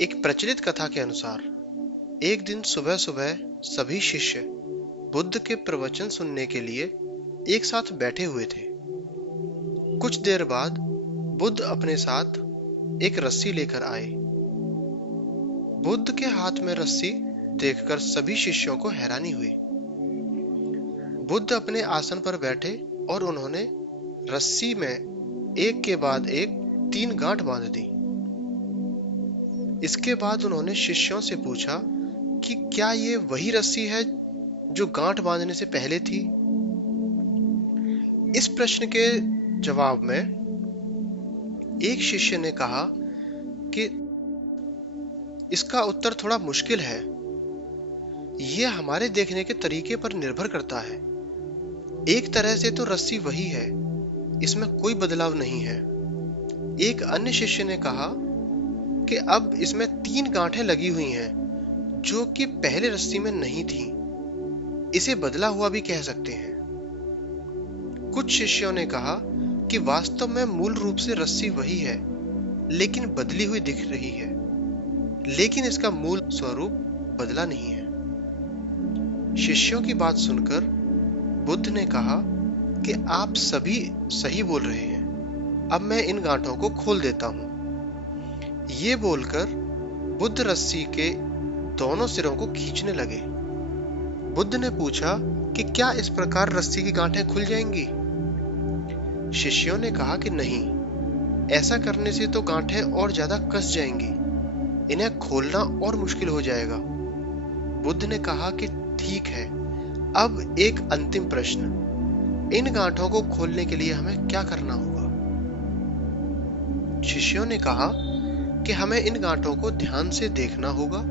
एक प्रचलित कथा के अनुसार एक दिन सुबह सुबह सभी शिष्य बुद्ध के प्रवचन सुनने के लिए एक साथ बैठे हुए थे। कुछ देर बाद बुद्ध अपने साथ एक रस्सी लेकर आए। बुद्ध के हाथ में रस्सी देखकर सभी शिष्यों को हैरानी हुई। बुद्ध अपने आसन पर बैठे और उन्होंने रस्सी में एक के बाद एक 3 गांठ बांध दी। इसके बाद उन्होंने शिष्यों से पूछा कि क्या ये वही रस्सी है जो गांठ बांधने से पहले थी। इस प्रश्न के जवाब में एक शिष्य ने कहा कि इसका उत्तर थोड़ा मुश्किल है। यह हमारे देखने के तरीके पर निर्भर करता है। एक तरह से तो रस्सी वही है, इसमें कोई बदलाव नहीं है। एक अन्य शिष्य ने कहा कि अब इसमें 3 गांठें लगी हुई हैं जो कि पहले रस्सी में नहीं थी। इसे बदला हुआ भी कह सकते हैं। कुछ शिष्यों ने कहा कि वास्तव में मूल रूप से रस्सी वही है, लेकिन बदली हुई दिख रही है, लेकिन इसका मूल स्वरूप बदला नहीं है। शिष्यों की बात सुनकर बुद्ध ने कहा कि आप सभी सही बोल रहे हैं, अब मैं इन गांठों को खोल देता हूं। ये बोलकर बुद्ध रस्सी के दोनों सिरों को खींचने लगे। बुद्ध ने पूछा कि क्या इस प्रकार रस्सी की गांठें खुल जाएंगी? शिष्यों ने कहा कि नहीं, ऐसा करने से तो गांठें और ज्यादा कस जाएंगी, इन्हें खोलना और मुश्किल हो जाएगा। बुद्ध ने कहा कि ठीक है, अब एक अंतिम प्रश्न, इन गांठों को खोलने के लिए हमें क्या करना होगा? शिष्यों ने कहा कि हमें इन गांठों को ध्यान से देखना होगा,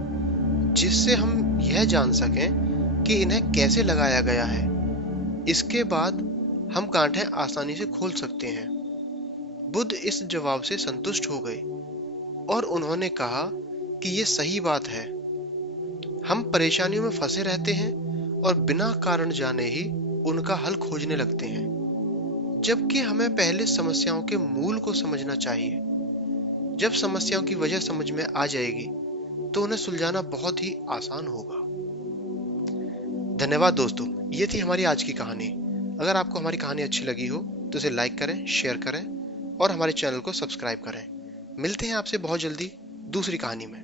जिससे हम यह जान सकें कि इन्हें कैसे लगाया गया है। इसके बाद हम गांठें आसानी से खोल सकते हैं। बुद्ध इस जवाब से संतुष्ट हो गए और उन्होंने कहा कि यह सही बात है। हम परेशानियों में फंसे रहते हैं और बिना कारण जाने ही उनका हल खोजने लगते हैं, जबकि हमें पहले समस्याओं के मूल को समझना चाहिए। जब समस्याओं की वजह समझ में आ जाएगी तो उन्हें सुलझाना बहुत ही आसान होगा। धन्यवाद दोस्तों, ये थी हमारी आज की कहानी। अगर आपको हमारी कहानी अच्छी लगी हो तो इसे लाइक करें, शेयर करें और हमारे चैनल को सब्सक्राइब करें। मिलते हैं आपसे बहुत जल्दी दूसरी कहानी में।